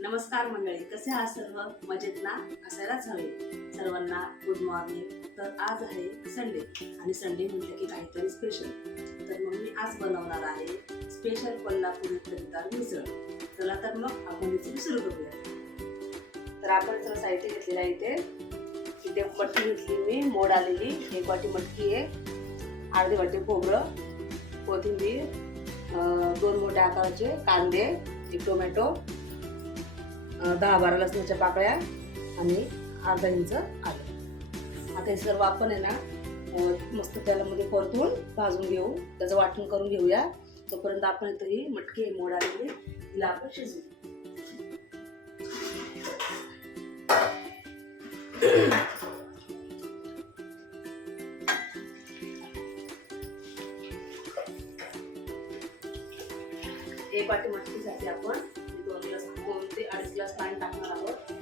नमस्कार मंडळी, कसे आहात सर्व? मजेत ना? असायलाच हवे. सर्वांना गुड मॉर्निंग. तर आज आहे संडे आणि संडे म्हटलं की काहीतरी स्पेशल. तर मग मी आज बनवणार आहे स्पेशल कोल्हापुरी तर्रीदार मिसळ. चला तर मग आपण रेसिपी सुरू करूया. तर आपण सर्व साहित्य घेतलेलं आहे. इथे मटकी घेतली मी, मोड आलेली 1 वाटी मटकी आहे, अर्धी वाटी खोबरं, कोथिंबीर, 2 मोठ्या आकाराचे कांदे, 1 टोमॅटो, 10-12 लसणाच्या पाकळ्या आणि अर्धा इंच आलं. आता हे सर्व आपण आहे ना मस्त तेलामध्ये परतून भाजून घेऊ, त्याचं वाटण करून घेऊया. तोपर्यंत आपण इथं ही मटकी मोड आलेली तिला आपण शिजवू. एक वाटी मटकीसाठी आपण 2 ते 2.5 ग्लास पाणी टाकणार आहोत.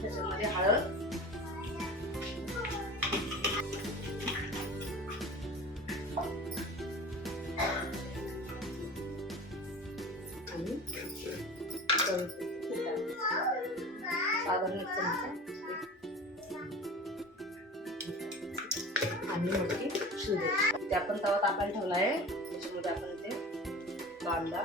त्याच्यामध्ये हळद, आणि साधारण 1 चमचा आणि मटकी शिजू. इथे आपण तवा तापायला ठेवला आहे. त्याच्यामध्ये आपण इथे कांदा,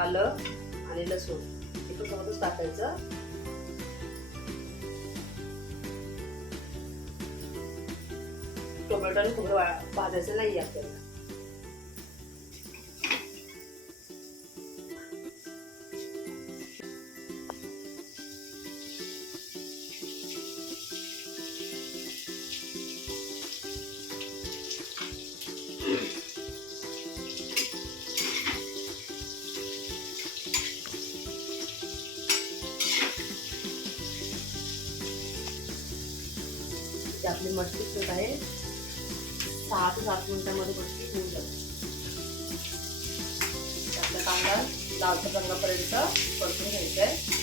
आलं आणि लसूण इथं सोबतच टाकायचं. टोमॅटो आणि खोबरं भाजायचं नाही आपल्याला. आपली मटकी शिजत आहे. 6 ते 7 मिनिटांमध्ये मटकी होऊन जाते. आपला कांदा लालसर रंगापर्यंत परतून घ्यायचा आहे.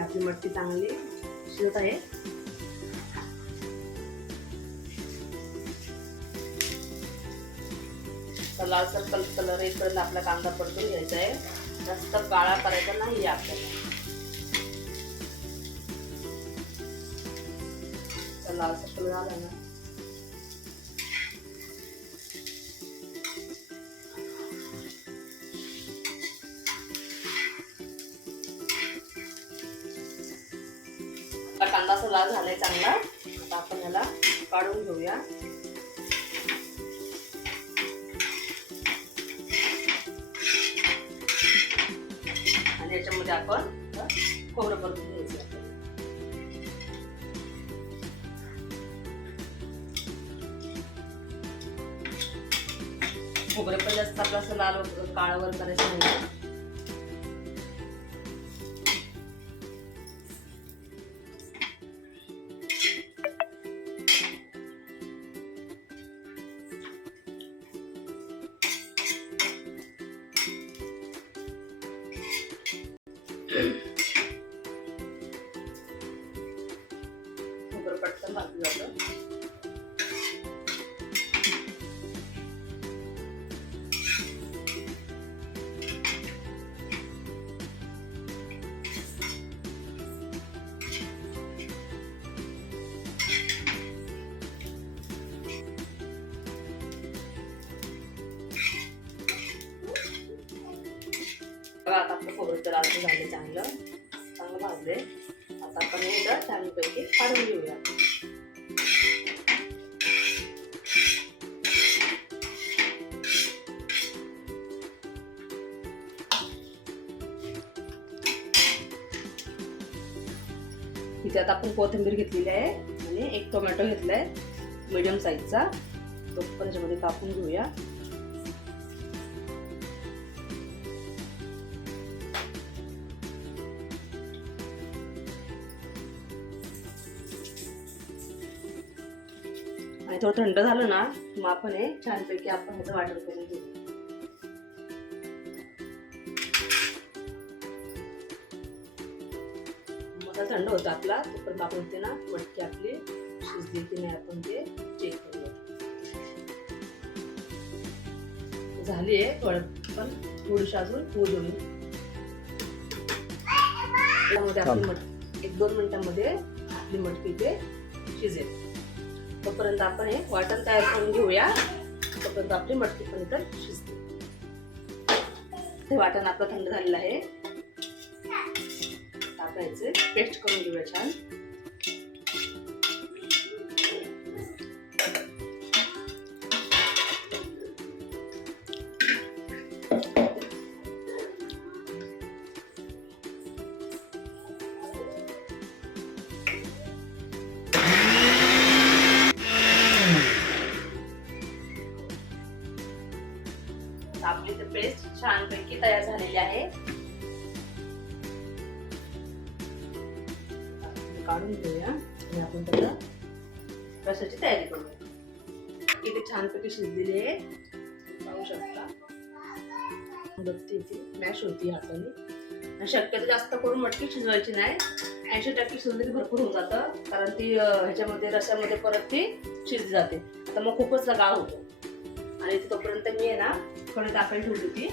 आपली मटकी चांगली शिजत आहे. लालसर कलर येईपर्यंत आपला कांदा परतून घ्यायचा आहे. जास्त काळा करायचा नाही आपल्याला. लालसर कलर आला ना कांदा असा लाल झालाय चांगला. आता आपण याला काढून घेऊया. आणि याच्यामध्ये आपण खोबरं परतून घ्यायचं. खोबरं पण जास्त आपलं असं लाल काळावर करायचं नाही. खोबरं पटकन भाजलं जातं. आता आपलं खोबरं तर लाल झालं, चांगलं भाजले. आता आपण हे छानपैकी काढून घेऊया. इथे आता आपण कोथिंबीर घेतलेली आहे आणि एक टोमॅटो घेतलाय मीडियम साईजचा, तो पण याच्यामध्ये कापून घेऊया. आणि थोडं थंड झालं ना मग आपण हे छानपैकी आपण ह्याचं वाटण करून घेऊ. मसाला थंड होता आपला, तोपर्यंत आपण ते ना मटकी आपली शिजली की नाही आपण ते चेक करूया. झाली आहे थोडं, पण थोडीशी अजून होऊ देऊ. त्यामध्ये आपली 1-2 मिनिटांमध्ये आपली मटकी ते शिजेल. तोपर्यंत आपण हे वाटण तयार करून घेऊया. तोपर्यंत आपली मटकी पण इथं शिजते. हे वाटण आपलं थंड झालेलं आहे. टाकायचे पेस्ट करून घेऊया छान. आपली ते पेस्ट छानपैकी तयार झालेली आहे. काढून घेऊया आणि आपण त्याला रसाची तयारी करूया. इथे छानपैकी शिजलेली आहे, पाहू शकता. बघते ती मॅश होती हाताने. शक्यतो जास्त करून मटकी शिजवायची नाही, 80% शिजली भरपूर होऊन जातं, कारण ती ह्याच्यामध्ये रसामध्ये परत ती शिजली जाते. आता मग खूपच गाळ होतो. आणि तोपर्यंत मी आहे ना थोडी टाकायला ठेवली होती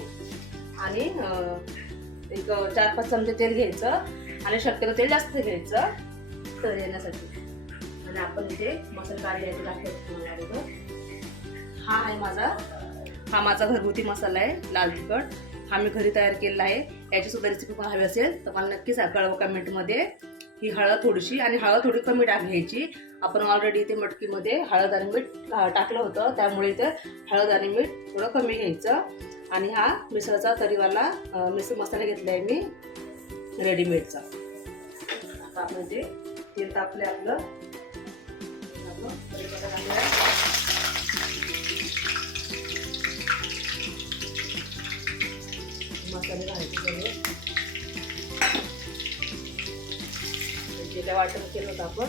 आणि एक 4-5 चमचे तेल घ्यायचं आणि शक्यतो तेल जास्त घ्यायचं तर येण्यासाठी. आणि आपण इथे मसाला काढले टाकायचं. हा माझा घरगुती मसाला आहे लाल तिखट. हा मी घरी तयार केलेला आहे. याची सुद्धा रेसिपी पण हवी असेल तर मला नक्कीच कळवा कमेंटमध्ये. ही हळद थोडीशी आणि हळद थोडी कमी घ्यायची. आपण ऑलरेडी इथे मटकीमध्ये हळद आणि मीठ टाकलं होतं, त्यामुळे इथे हळद आणि मीठ थोडं कमी घ्यायचं. आणि हा मिसळचा तरीवाला मिसळ मसाला घेतला आहे मी रेडीमेडचा. आता आपण ते तेल तापले आपलं. मसाले घालायचे सगळे जे वाटण केलं होतं आपण.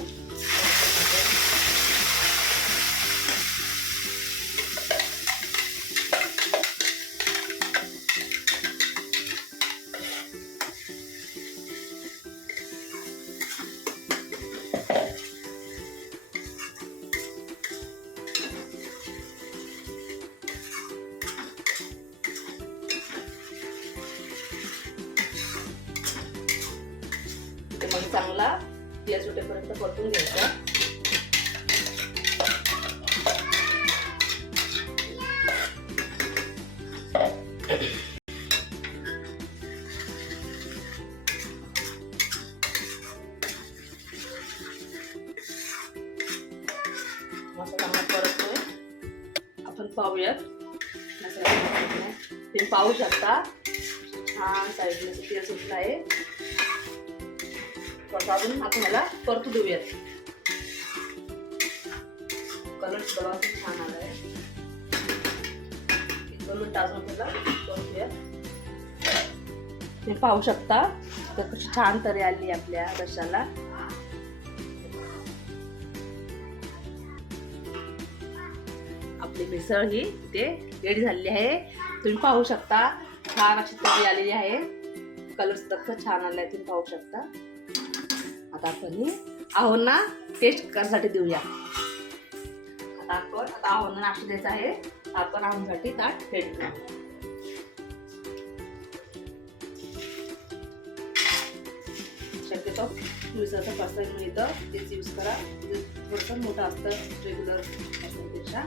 मग चांगला तेल सुटेपर्यंत परतून घ्यायचा. मसाला चांगला परततोय. आपण पाहूयात मसाला. तुम्ही पाहू शकता छान साईडने तेल सुटलं आहे. अजून आपण ह्याला परतू देऊयात. कलर सुद्धा छान आला आहे. 1-2 मिनिट अजून त्याला परतूयात. तुम्ही पाहू शकता तर कशी छान तरी आली आपल्या रश्याला. आपली मिसळ ही इथे रेडी झालेली आहे. तुम्ही पाहू शकता छान अशी तरी आलेली आहे. कलर सुद्धा छान आला आहे, तुम्ही पाहू शकता. आता आपण आहोंना टेस्ट करण्यासाठी देऊया. आता आहोंना नाश्ता द्यायचा आहे. आपण आहोंसाठी ताट रेडी करू. शक्यतो मिसळचा पास्ता मिळतं तेच यूज करा. थोडंसं मोठं असतं रेग्युलर पास्तापेक्षा.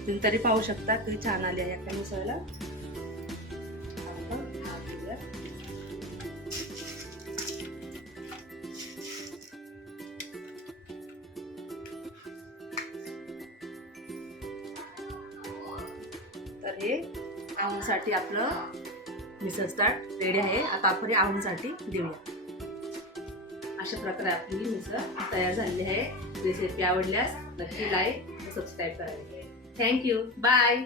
तुम्ही तरी पाहू शकता किती छान आली आहे आपल्या मिसळला. आपण भात घेऊया. तर हे आवणीसाठी आपलं मिसळ ताट रेडी आहे. आता आपण हे आवणीसाठी देऊया. अशा प्रकारे आपली मिसळ तयार झालेली आहे. रेसिपी आवडल्यास नक्की लाईक व सबस्क्राईब करा. थँक्यू. बाय.